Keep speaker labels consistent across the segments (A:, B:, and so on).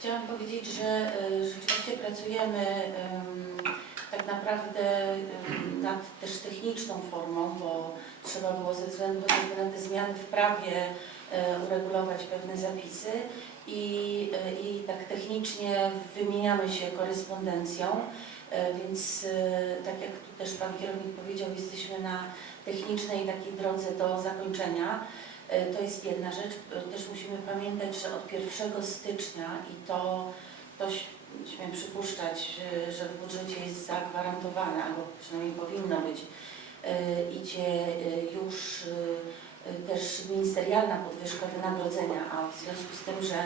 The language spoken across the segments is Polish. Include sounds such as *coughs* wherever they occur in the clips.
A: Chciałam powiedzieć, że y, rzeczywiście pracujemy tak naprawdę nad też techniczną formą, bo trzeba było ze względu na te zmiany w prawie y, uregulować pewne zapisy i, y, i tak technicznie wymieniamy się korespondencją, więc tak jak tu też Pan Kierownik powiedział, jesteśmy na technicznej takiej drodze do zakończenia. E, To jest jedna rzecz. Też musimy pamiętać, że od 1 stycznia i to, to śmiem przypuszczać, że w budżecie jest zagwarantowane, albo przynajmniej powinno być, e, idzie e, już też ministerialna podwyżka wynagrodzenia, a w związku z tym, że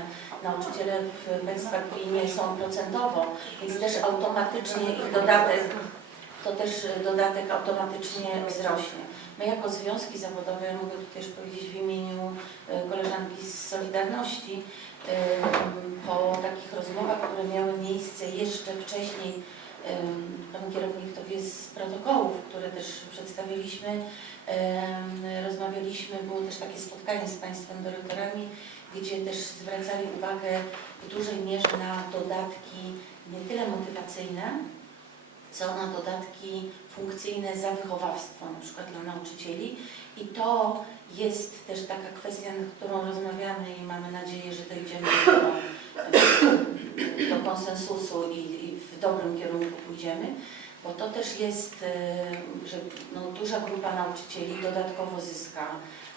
A: nauczyciele w państwa gminie są procentowo, więc też automatycznie ich dodatek, to też dodatek automatycznie wzrośnie. My jako związki zawodowe, ja mogę tu też powiedzieć w imieniu e, koleżanki z Solidarności, em, po takich rozmowach, które miały miejsce jeszcze wcześniej, em, pan kierownik to wie z protokołów, które też przedstawiliśmy, rozmawialiśmy, było też takie spotkanie z Państwem dyrektorami, gdzie też zwracali uwagę w dużej mierze na dodatki nie tyle motywacyjne, co na dodatki funkcyjne za wychowawstwo, na przykład dla nauczycieli. I to jest też taka kwestia, nad którą rozmawiamy i mamy nadzieję, że dojdziemy do, do konsensusu i, i w dobrym kierunku pójdziemy, bo to też jest, e, że no, duża grupa nauczycieli dodatkowo zyska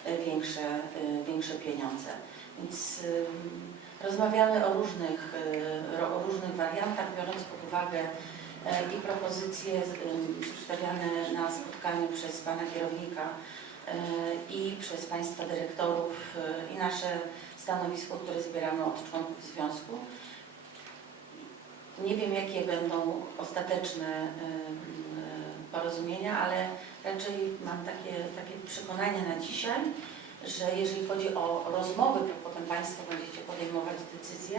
A: e, większe, e, większe pieniądze. Więc rozmawiamy o różnych, o różnych wariantach, biorąc pod uwagę i propozycje ym, przedstawiane na spotkaniu przez Pana Kierownika e, i przez Państwa Dyrektorów e, i nasze stanowisko, które zbieramy od członków Związku. Nie wiem, jakie będą ostateczne e, porozumienia, ale raczej mam takie, takie przekonanie na dzisiaj, że jeżeli chodzi o rozmowy, które potem Państwo będziecie podejmować decyzje,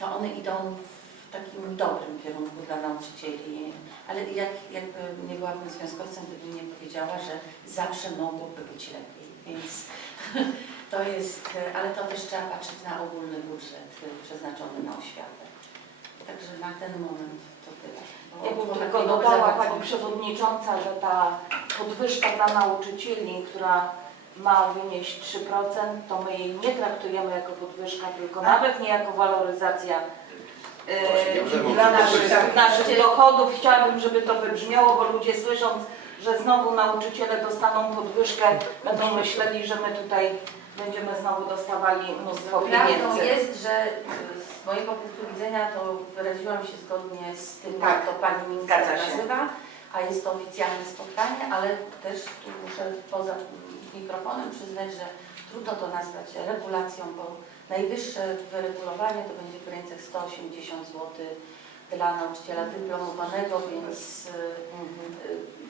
A: to one idą w takim dobrym kierunku dla nauczycieli. Ale jak, jakby nie byłabym związkowcem, gdybym nie powiedziała, że zawsze mogłoby być lepiej. Więc *laughs* to jest, ale to też trzeba patrzeć na ogólny budżet przeznaczony na oświatę. Także na ten moment to tyle. Bo-
B: Ja bym
A: bo
B: tylko dodała Pani Przewodnicząca, że ta podwyżka dla nauczycieli, która ma wynieść 3%, to my jej nie traktujemy jako podwyżka, tylko nawet nie jako waloryzacja e, dla naszych, naszych dochodów. Chciałabym, żeby to wybrzmiało, bo ludzie słysząc, że znowu nauczyciele dostaną podwyżkę, będą myśleli, że my tutaj będziemy znowu dostawali mnóstwo
A: Prawdą
B: pieniędzy.
A: jest, że y, z mojego punktu widzenia to wyraziłam się zgodnie z tym,
B: Tak,
A: jak to Pani minister nazywa, a jest to oficjalne spotkanie, ale też tu muszę poza mikrofonem przyznać, że trudno to nazwać regulacją, bo najwyższe wyregulowanie to będzie w granicach 180 zł dla nauczyciela dyplomowanego, więc y, y,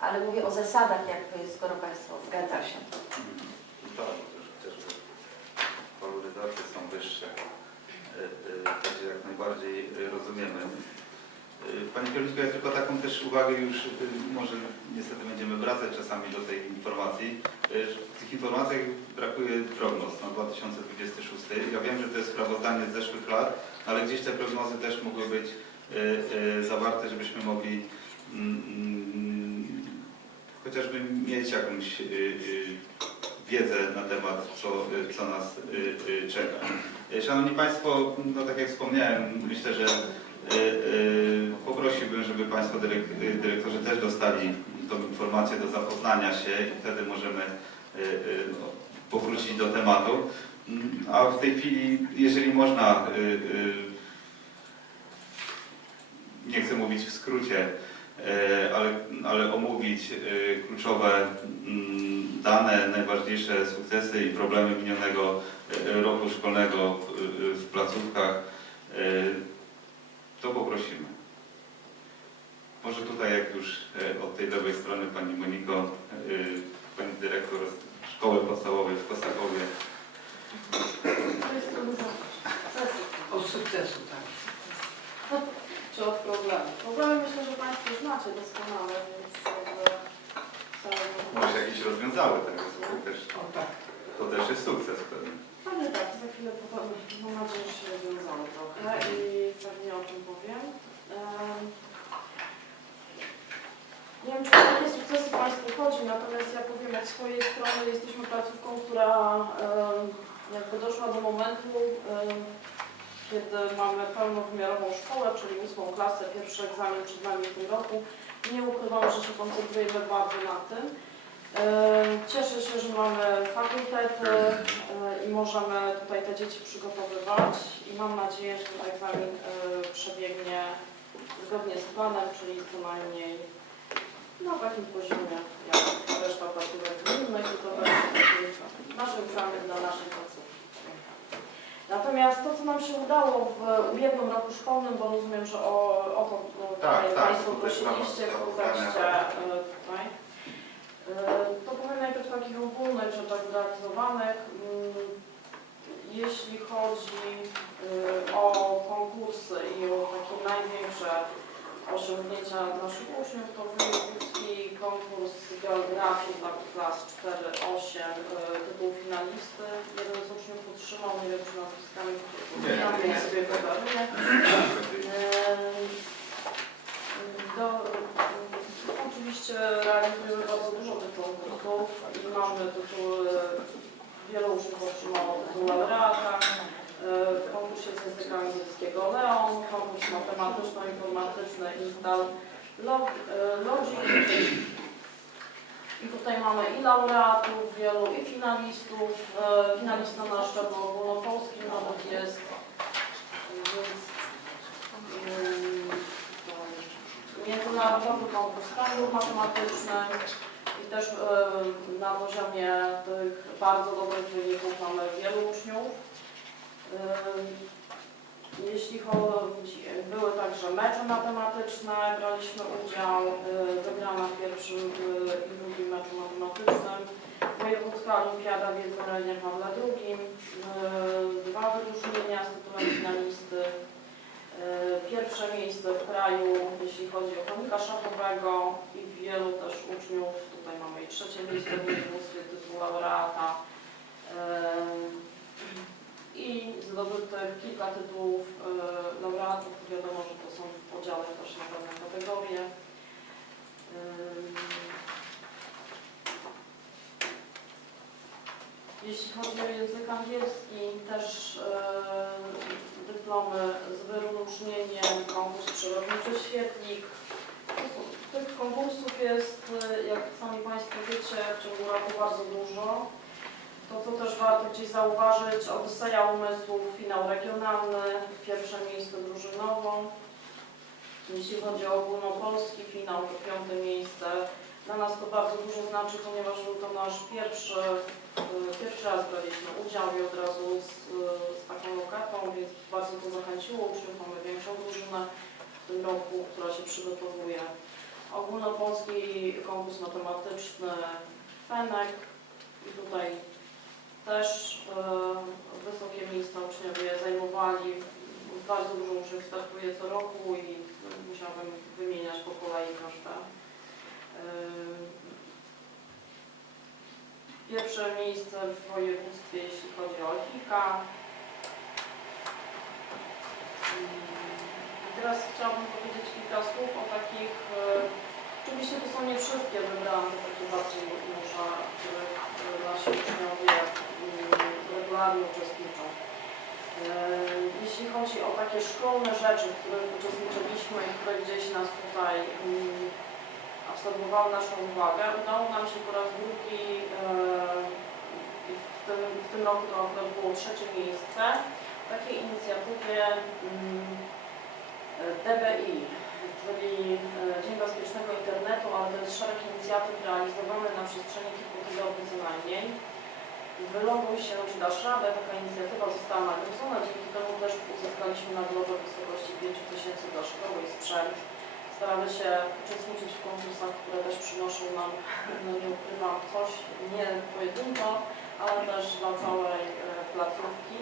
A: ale mówię o zasadach, jakby skoro Państwo
B: Zgadza się.
C: Tak, też, też są wyższe. E, Także jak najbardziej rozumiemy. E, Pani Kierowniczko, ja tylko taką też uwagę już, e, może niestety będziemy wracać czasami do tej informacji. Że W tych informacjach brakuje prognoz na 2026. Ja wiem, że to jest sprawozdanie z zeszłych lat, ale gdzieś te prognozy też mogły być zawarte, żebyśmy mogli mm, mm, chociażby mieć jakąś y, y, wiedzę na temat, co, y, co nas y, y, czeka. Y, Szanowni Państwo, no tak jak wspomniałem, myślę, że y, y, poprosiłbym, żeby Państwo y, dyrektorzy też dostali tą informację do zapoznania się i wtedy możemy y, y, powrócić do tematu. Mm, A w tej chwili, jeżeli można, y, y, nie chcę mówić w skrócie, ale, ale omówić kluczowe mm, dane, najważniejsze sukcesy i problemy minionego roku szkolnego w- placówkach, to poprosimy. Może tutaj, jak już e, od tej lewej strony Pani Moniko, e, Pani Dyrektor Szkoły Podstawowej w Kosakowie.
D: Od sukcesu, tak.
E: czy od problemu. Problemy myślę, że Państwo znacie doskonale, więc jakby
C: Może jakieś rozwiązały tego, to też,
D: tak.
C: to też jest sukces pewnie.
E: Pewnie tak, za chwilę tłumaczę już się wiązamy trochę tak. i pewnie o tym powiem. Nie wiem, czy o jakie sukcesy Państwu chodzi, natomiast ja powiem od swojej strony, jesteśmy placówką, która jakby doszła do momentu, kiedy mamy pełnowymiarową szkołę, czyli ósmą klasę, pierwszy egzamin przed nami w tym roku. Nie ukrywam, że się koncentrujemy bardzo na tym. Em, Cieszę się, że mamy fakultety e, i możemy tutaj te dzieci przygotowywać i mam nadzieję, że ten egzamin e, przebiegnie zgodnie z planem, czyli co najmniej na takim poziomie jak reszta placówek gminnych i to będzie nasz egzamin dla naszej placówki. Natomiast to, co nam się udało w ubiegłym roku szkolnym, bo rozumiem, że o, o to no,
C: Tak,
E: tutaj
C: tak,
E: Państwo
C: ramach
E: prosiliście w kontekście e, tutaj. E, To powiem najpierw takich ogólnych rzeczach zrealizowanych. Mm, Jeśli chodzi e, o konkursy i o takie największe osiągnięcia naszych uczniów, to wojewódzki konkurs geografii dla klas 4-8, e, tytuł finalisty. Jeden z uczniów utrzymał, nie wiem czy nazwiskami, ja sobie podaruję. Do, oczywiście realizujemy bardzo dużo tych konkursów mamy tytuły, wielu uczniów otrzymało tytuł laureata. W konkursie z języka angielskiego Leon, konkurs matematyczno-informatyczny Instal Log- e, Logic. I tutaj mamy i laureatów wielu, i finalistów. E, Finalista na szczeblu ogólnopolskim nawet jest. Więc mm, międzynarodowy konkurs standów matematycznych też e, na poziomie tych bardzo dobrych wyników mamy wielu uczniów. E, Jeśli chodzi, były także mecze matematyczne, braliśmy udział, e, wygrana w pierwszym e, i drugim meczu matematycznym, Wojewódzka Olimpiada Wiedzy o Lenie Pawle II, e, dwa wyróżnienia z tytułem finalisty, E, Pierwsze miejsce w kraju, jeśli chodzi o chomika szachowego i wielu też uczniów, trzecie miejsce w województwie, tytuł laureata i zdobytych kilka tytułów e, laureatów, wiadomo, że to są podziały też na pewne kategorie. Jeśli chodzi o język angielski, też e, dyplomy z wyróżnieniem, konkurs przyrodniczy Świetlik. Tych konkursów jest, e, jak sami Państwo wiecie, w ciągu roku bardzo dużo. To, co też warto gdzieś zauważyć, Odyseja Umysłów, finał regionalny, pierwsze miejsce drużynowo. Jeśli chodzi o ogólnopolski finał, to piąte miejsce. Dla nas to bardzo dużo znaczy, ponieważ był to nasz pierwszy, y, pierwszy raz braliśmy udział i od razu z, z taką lokatą, więc bardzo to zachęciło uczniów. Większą drużynę w tym roku, która się przygotowuje. Ogólnopolski konkurs matematyczny Fenek i tutaj też e, wysokie miejsca uczniowie zajmowali. Bardzo dużo uczniów startuje co roku i musiałabym wymieniać po kolei każde. Pierwsze miejsce w województwie, jeśli chodzi o EFIKA. I teraz chciałabym powiedzieć kilka słów o takich, e, oczywiście to są nie wszystkie, wybrałam te takie bardziej może, w których e, nasi uczniowie regularnie uczestniczą. E, Jeśli chodzi o takie szkolne rzeczy, w których uczestniczyliśmy i które gdzieś nas tutaj mm, absorbowały naszą uwagę, udało nam się po raz drugi i w tym, w tym roku to akurat było trzecie miejsce w takiej inicjatywie mm, DBI, czyli e, Dzień Bezpiecznego Internetu, ale to jest szereg inicjatyw realizowanych na przestrzeni kilku tygodni co najmniej. Wyloguj się, czy dasz radę, taka inicjatywa została nagrodzona, dzięki temu też uzyskaliśmy nagrodę w wysokości 5 tysięcy dla szkoły i sprzęt. Staramy się uczestniczyć w konkursach, które też przynoszą nam, no nie ukrywam, coś nie pojedynczo, ale też dla całej e, placówki,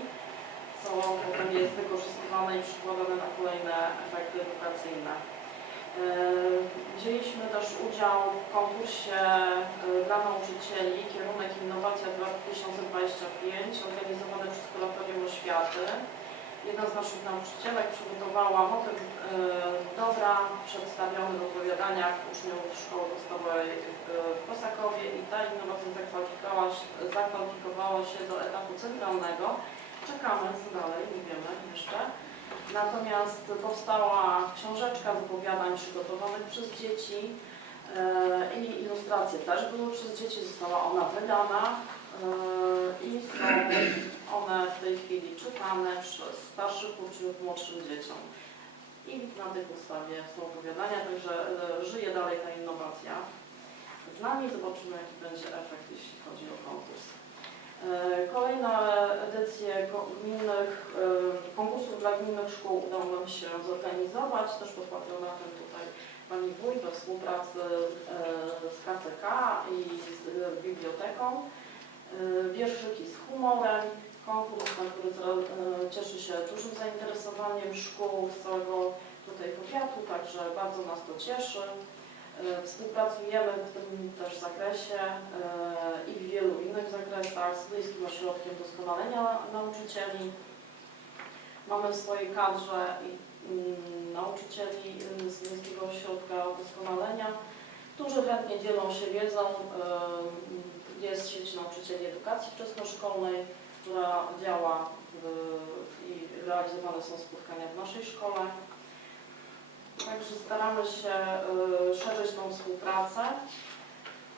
E: co potem jest wykorzystywane i przykładane na kolejne efekty edukacyjne. E, Wzięliśmy też udział w konkursie e, dla nauczycieli kierunek Innowacja 2025 organizowany przez Kuratorium Oświaty. Jedna z naszych nauczycielek przygotowała motyw e, dobra przedstawiony w opowiadaniach uczniów szkoły podstawowej w Kosakowie i ta innowacja zakwalifikowała, zakwalifikowała się do etapu centralnego. Czekamy co dalej, nie wiemy jeszcze. Natomiast powstała książeczka z opowiadań przygotowanych przez dzieci e, i ilustracje też były przez dzieci, została ona wydana e, i są one w tej chwili czytane przez starszych uczniów młodszym dzieciom. I na tej podstawie są opowiadania, także e, żyje dalej ta innowacja. Z nami zobaczymy, jaki będzie efekt, jeśli chodzi o konkurs. E, Kolejne edycje gminnych, e, konkursów dla gminnych szkół udało nam się zorganizować, też pod patronatem tutaj Pani Wójt we współpracy e, z KCK i z biblioteką. Wierszyki z humorem, konkurs, na który cieszy się dużym zainteresowaniem szkół z całego tutaj powiatu, także bardzo nas to cieszy. E, Współpracujemy w tym też zakresie e, i w wielu innych zakresach z Bliskim Ośrodkiem Doskonalenia Nauczycieli. Mamy w swojej kadrze mm, nauczycieli y, z Miejskiego Ośrodka Doskonalenia, którzy chętnie dzielą się wiedzą. E, Jest sieć nauczycieli edukacji wczesnoszkolnej, która działa w, i realizowane są spotkania w naszej szkole. Także staramy się y, szerzyć tą współpracę.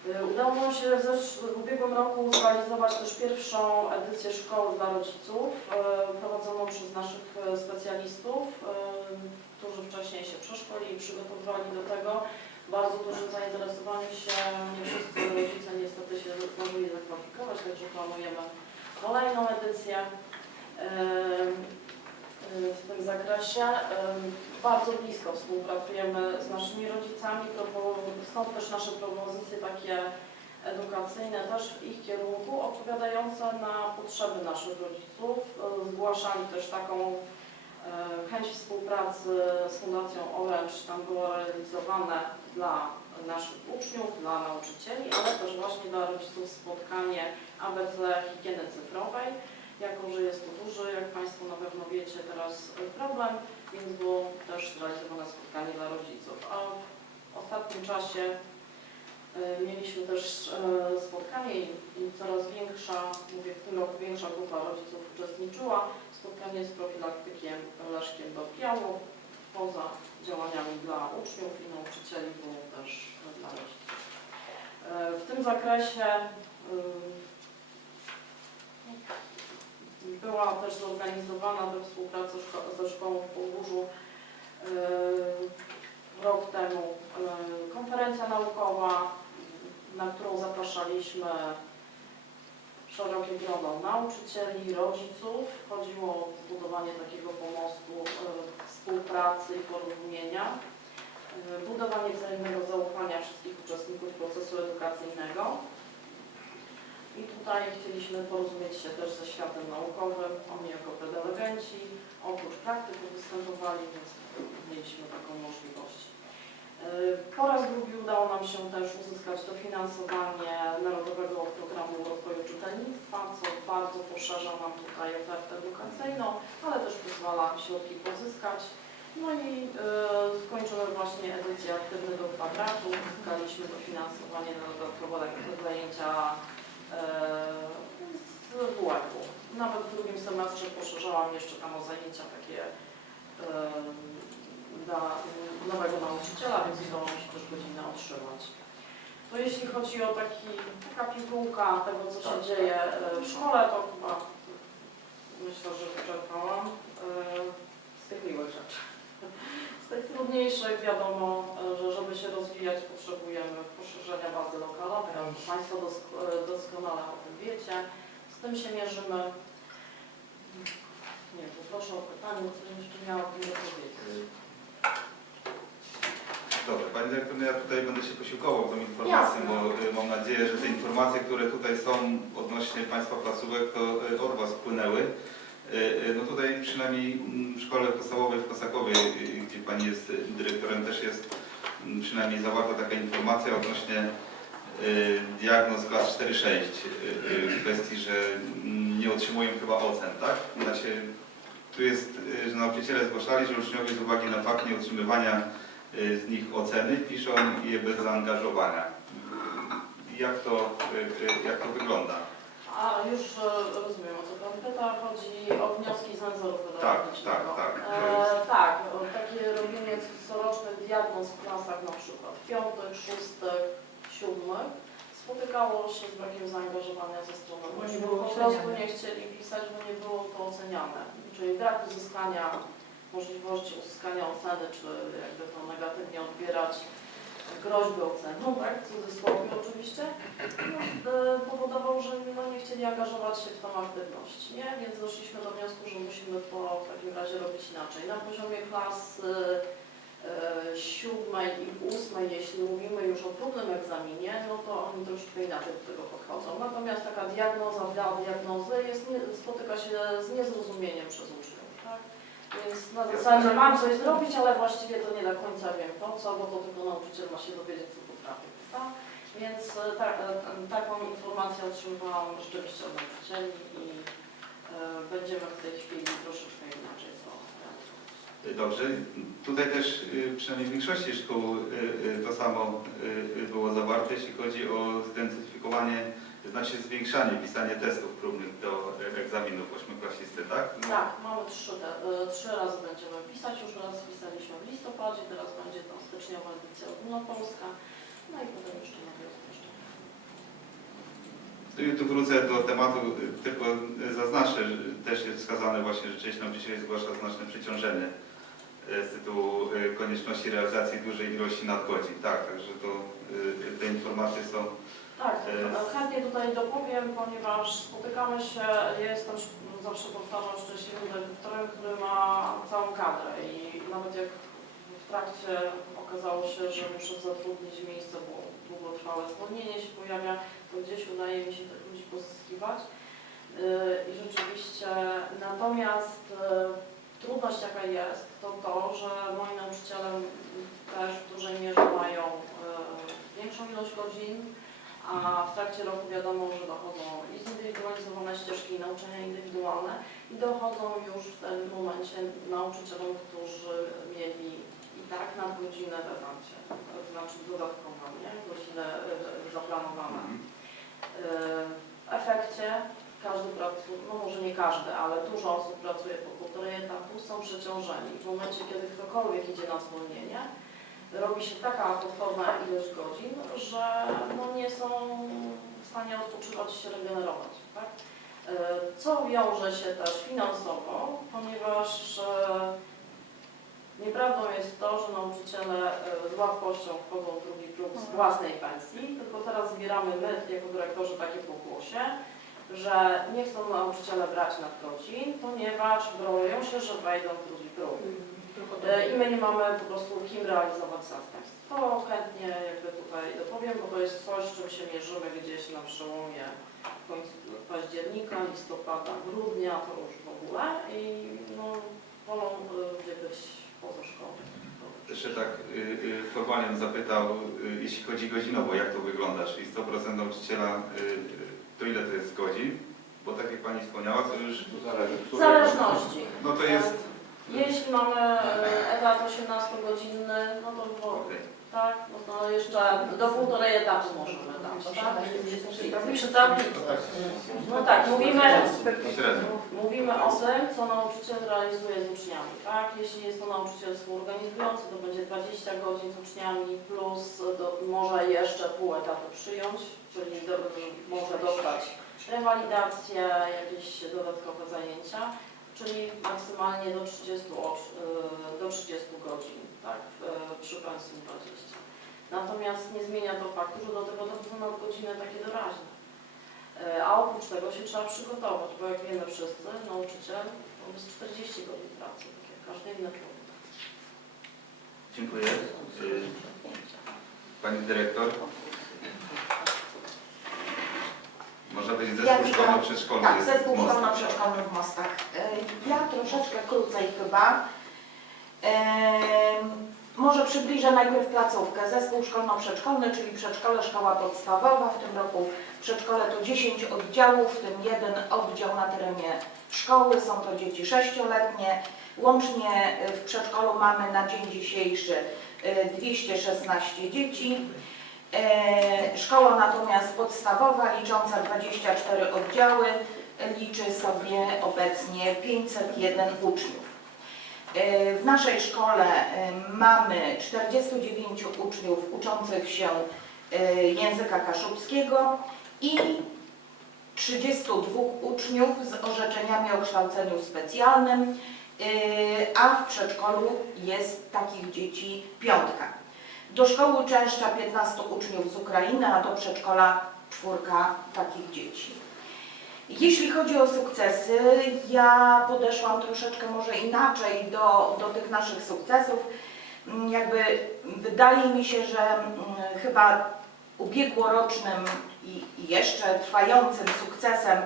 E: Y, Udało nam się w ubiegłym roku zrealizować też pierwszą edycję szkoły dla rodziców, y, prowadzoną przez naszych specjalistów, którzy wcześniej się przeszkolili i przygotowywali do tego. Bardzo dużym zainteresowaniem się nie wszyscy rodzice niestety się zdążyli zakwalifikować, także planujemy kolejną edycję. Y, w tym zakresie. Bardzo blisko współpracujemy z naszymi rodzicami, stąd też nasze propozycje takie edukacyjne też w ich kierunku, odpowiadające na potrzeby naszych rodziców. Y, Zgłaszali też taką y, chęć współpracy z Fundacją Orange, tam było realizowane dla naszych uczniów, dla nauczycieli, ale też właśnie dla rodziców spotkanie ABC higieny cyfrowej jako że jest to duży, jak Państwo na pewno wiecie, teraz problem, więc było też zrealizowane spotkanie dla rodziców. A w ostatnim czasie y, mieliśmy też y, spotkanie i coraz większa, mówię w tym roku większa grupa rodziców uczestniczyła. Spotkanie z profilaktykiem Leszkiem do Piało, poza działaniami dla uczniów i nauczycieli było też dla rodziców. W tym zakresie była też zorganizowana we współpracy szko- ze szkołą w Pogórzu yy, rok temu yy, konferencja naukowa, na którą zapraszaliśmy szerokie grono nauczycieli, rodziców. Chodziło o zbudowanie takiego pomostu yy, współpracy i porozumienia, budowanie wzajemnego zaufania wszystkich uczestników procesu edukacyjnego. I tutaj chcieliśmy porozumieć się też ze światem naukowym. Oni jako prelegenci oprócz praktyków występowali, więc mieliśmy taką możliwość. Yy, Po raz drugi udało nam się też uzyskać dofinansowanie Narodowego Programu Rozwoju Czytelnictwa, co bardzo poszerza nam tutaj ofertę edukacyjną, ale też pozwala środki pozyskać. No i yy, skończymy właśnie edycję Aktywny do Kwadratu. Uzyskaliśmy dofinansowanie na dodatkowe zajęcia z WF-u. Nawet w drugim semestrze poszerzałam jeszcze tam o zajęcia takie em, dla nowego nauczyciela, więc udało mi się też godzinę otrzymać. To jeśli chodzi o taki, taka pigułka tego, co się
C: Tak.
E: dzieje e, w szkole, to chyba myślę, że wyczerpałam e, z tych miłych rzeczy. Z tych trudniejszych wiadomo, e, że żeby się rozwijać potrzebujemy poszerzenia bazy lokalowej. Państwo dosk- e, doskonale o tym wiecie. Z tym się mierzymy. Nie, to proszę o pytanie, co jeszcze miałabym powiedzieć.
C: Dobrze, Pani Dyrektor, no ja tutaj będę się posiłkował tą informacją, bo mam nadzieję, że te informacje, które tutaj są odnośnie Państwa placówek, to od Was wpłynęły. Y, y, No tutaj przynajmniej mm, w szkole podstawowej w Kosakowie, y, gdzie Pani jest y, dyrektorem, też jest mm, przynajmniej zawarta taka informacja odnośnie y, diagnoz klas 4-6 y, y, w kwestii, że mm, nie otrzymują chyba ocen, tak? Znaczy, tu jest, y, że nauczyciele zgłaszali, że uczniowie z uwagi na fakt nieotrzymywania y, z nich oceny piszą je bez zaangażowania. Y, Jak to, y, y, jak to wygląda?
E: A już e, rozumiem o co Pan pyta. Chodzi o wnioski z nadzoru
C: Tak,
E: pedagogicznego.
C: tak, tak.
E: E, tak, takie robienie corocznych diagnoz w klasach na przykład piątych, szóstych, siódmych spotykało się z brakiem zaangażowania ze strony
D: Bo nie
E: uczniów.
D: było
E: Po prostu
D: oceniane.
E: nie chcieli pisać, bo nie było to oceniane. Czyli brak uzyskania możliwości uzyskania oceny, czy jakby to negatywnie odbierać groźby oceną, tak, w cudzysłowie oczywiście, no, e, powodował, że no, nie chcieli angażować się w tą aktywność, nie? Więc doszliśmy do wniosku, że musimy to w takim razie robić inaczej. Na poziomie klas e, e, siódmej i ósmej, jeśli mówimy już o próbnym egzaminie, no to oni troszeczkę inaczej do tego podchodzą. Natomiast taka diagnoza dla diagnozy jest, spotyka się z niezrozumieniem przez uczniów? Więc na zasadzie mam coś zrobić, ale właściwie to nie do końca wiem po co, bo to tylko nauczyciel ma się dowiedzieć, co potrafi. Tak? Więc e, ta, e, taką informację otrzymywałam rzeczywiście od nauczycieli i e, będziemy w tej chwili troszeczkę inaczej to
C: Dobrze. Tutaj też y, przynajmniej w większości szkół y, y, to samo było zawarte, jeśli chodzi o zidentyfikowanie, znaczy zwiększanie, pisanie testów próbnych do y, egzaminów ośmioklasisty, tak? No,
E: Tak, mamy trzy, te, e, trzy razy będziemy pisać, już raz pisaliśmy w listopadzie, teraz będzie to styczniowa edycja ogólnopolska, no i potem jeszcze na wiosnę. jeszcze.
C: Tu- wrócę do tematu, tylko zaznaczę, że też jest wskazane właśnie, że część nauczycieli zgłasza znaczne przeciążenie y, z tytułu konieczności realizacji dużej ilości nadgodzin. Tak, także to te informacje są
E: Tak,
C: E,
E: chętnie tutaj dopowiem, ponieważ spotykamy się, ja jestem sz- zawsze powtarzam szczęśliwym dyrektorem, który ma całą kadrę i nawet jak w trakcie okazało się, że muszę zatrudnić miejsce, bo długotrwałe zwolnienie się pojawia, to gdzieś udaje mi się tych ludzi pozyskiwać. Yy, I rzeczywiście, natomiast trudność jaka jest, to to, że moi nauczyciele też w dużej mierze mają większą ilość godzin, a w trakcie roku wiadomo, że dochodzą i zindywidualizowane ścieżki i nauczania indywidualne i dochodzą już w tym momencie nauczycielom, którzy mieli i tak nadgodzinę w etacie, to znaczy dodatkową, nie? godzinę e, zaplanowane.
C: mhm.
E: W efekcie każdy pracuje, no może nie każdy, ale dużo osób pracuje po półtorej etatu, są przeciążeni. W momencie, kiedy ktokolwiek idzie na zwolnienie, robi się taka potworna ilość godzin, że no nie są w stanie odpoczywać i się regenerować. Tak? E, Co wiąże się też finansowo, ponieważ nieprawdą jest to, że nauczyciele e, z łatwością wchodzą w drugi próg z własnej pensji, tylko teraz zbieramy my, jako dyrektorzy, takie pokłosie, że nie chcą nauczyciele brać nadgodzin, ponieważ boją się, że wejdą w drugi próg. E, I my nie mamy po prostu kim realizować zastępstw. To chętnie jakby tutaj dopowiem, bo to jest coś, z czym się mierzymy gdzieś na przełomie końca października, listopada, grudnia, to już w ogóle i no, wolą e, ludzie być poza szkołą.
C: Jeszcze tak y, y, formalnie bym zapytał, y, jeśli chodzi godzinowo, jak to wygląda? Czyli 100% nauczyciela, y, to ile to jest godzin? Bo tak jak Pani wspomniała, to już...
E: W zależności.
C: No to jest...
E: Jeśli mamy e, etat 18-godzinny, no to w
C: Okej.
E: tak, no to jeszcze do półtorej etatu możemy dać, tak? Przy tablicy. No tak, mówimy,
C: Średnio.
E: mówimy o tym, co nauczyciel realizuje z uczniami, tak? Jeśli jest to nauczyciel współorganizujący, to będzie 20 godzin z uczniami plus do, może jeszcze pół etatu przyjąć, czyli do, może dostać rewalidację, jakieś dodatkowe zajęcia, czyli maksymalnie do 30, ocz- y, do 30 godzin, tak? W- Przy pensum 20. Natomiast nie zmienia to faktu, że do tego dochodzą nadgodziny takie doraźne. E, A oprócz tego się trzeba przygotować, bo jak wiemy wszyscy, nauczyciel to jest 40 godzin pracy, tak jak każdy inny człowiek.
C: Dziękuję. Pani Dyrektor? Można powiedzieć zespół szkolno-przedszkolny
F: Tak,
C: jest
F: zespół szkolno-przedszkolny w Mostach. E, Ja troszeczkę krócej chyba. Em,
B: Może przybliżę najpierw placówkę. Zespół szkolno-przedszkolny, czyli przedszkole, szkoła podstawowa. W tym roku przedszkole to 10 oddziałów, w tym jeden oddział na terenie szkoły. Są to dzieci sześcioletnie. Łącznie y, w przedszkolu mamy na dzień dzisiejszy y, 216 dzieci. E, Szkoła natomiast podstawowa, licząca 24 oddziały, liczy sobie obecnie 501 uczniów. E, W naszej szkole e, mamy 49 uczniów uczących się języka kaszubskiego i 32 uczniów z orzeczeniami o kształceniu specjalnym, a w przedszkolu jest takich dzieci piątka. Do szkoły uczęszcza 15 uczniów z Ukrainy, a do przedszkola czwórka takich dzieci. Jeśli chodzi o sukcesy, ja podeszłam troszeczkę może inaczej do, do tych naszych sukcesów. Mm, Jakby wydaje mi się, że mm, chyba ubiegłorocznym i jeszcze trwającym sukcesem,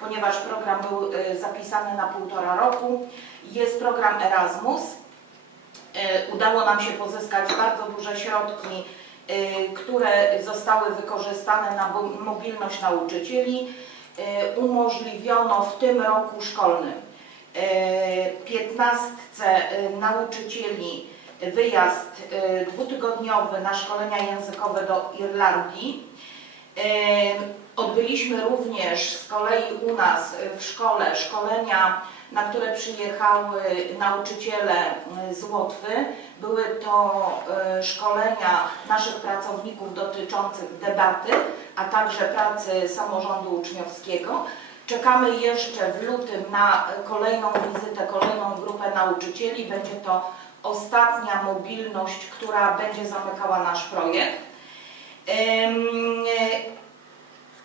B: ponieważ program był y, zapisany na półtora roku, jest program Erasmus. Y, Udało nam się pozyskać bardzo duże środki, y, które zostały wykorzystane na mobilność nauczycieli. Y, Umożliwiono w tym roku szkolnym y, 15 y, nauczycieli wyjazd dwutygodniowy na szkolenia językowe do Irlandii. Odbyliśmy również z kolei u nas w szkole szkolenia, na które przyjechały nauczyciele y, z Łotwy. Były to y, szkolenia naszych pracowników dotyczących debaty, a także pracy samorządu uczniowskiego. Czekamy jeszcze w lutym na kolejną wizytę, kolejną grupę nauczycieli. Będzie to ostatnia mobilność, która będzie zamykała nasz projekt.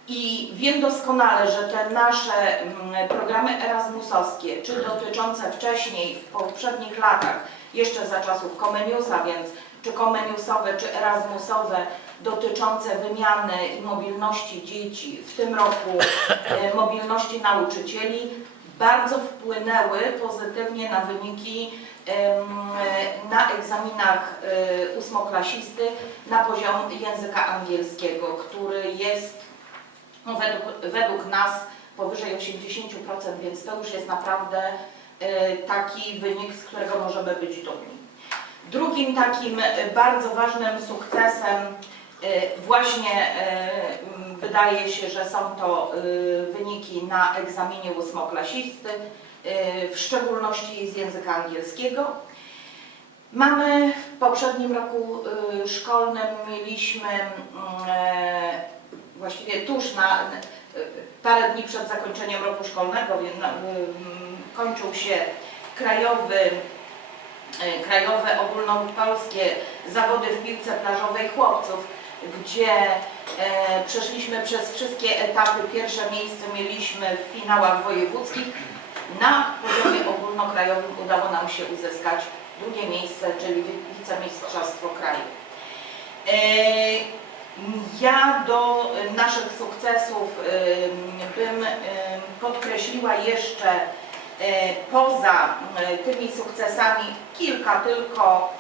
B: I wiem doskonale, że te nasze mm, programy erasmusowskie, czy dotyczące wcześniej, w poprzednich latach, jeszcze za czasów Comeniusa, więc czy Comeniusowe, czy Erasmusowe, dotyczące wymiany i mobilności dzieci, w tym roku e, *coughs* mobilności nauczycieli, bardzo wpłynęły pozytywnie na wyniki na egzaminach e, ósmoklasisty na poziom języka angielskiego, który jest no, według, według nas powyżej 80%, więc to już jest naprawdę e, taki wynik, z którego możemy być dumni. Drugim takim e, bardzo ważnym sukcesem e, właśnie e, m, wydaje się, że są to wyniki na egzaminie ósmoklasisty, w szczególności z języka angielskiego. Mamy w poprzednim roku szkolnym mieliśmy mm, e, właściwie tuż na e, parę dni przed zakończeniem roku szkolnego na- ym, kończył się krajowy, e, krajowe ogólnopolskie zawody w piłce plażowej chłopców, gdzie e, przeszliśmy przez wszystkie etapy. Pierwsze miejsce mieliśmy w finałach wojewódzkich. Na poziomie ogólnokrajowym udało nam się uzyskać drugie miejsce, czyli wi- wicemistrzostwo kraju. E, ja do y, naszych sukcesów ym, bym ym, podkreśliła jeszcze poza tymi sukcesami kilka tylko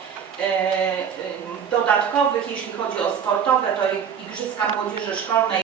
B: dodatkowych, jeśli chodzi o sportowe, to Igrzyska Młodzieży Szkolnej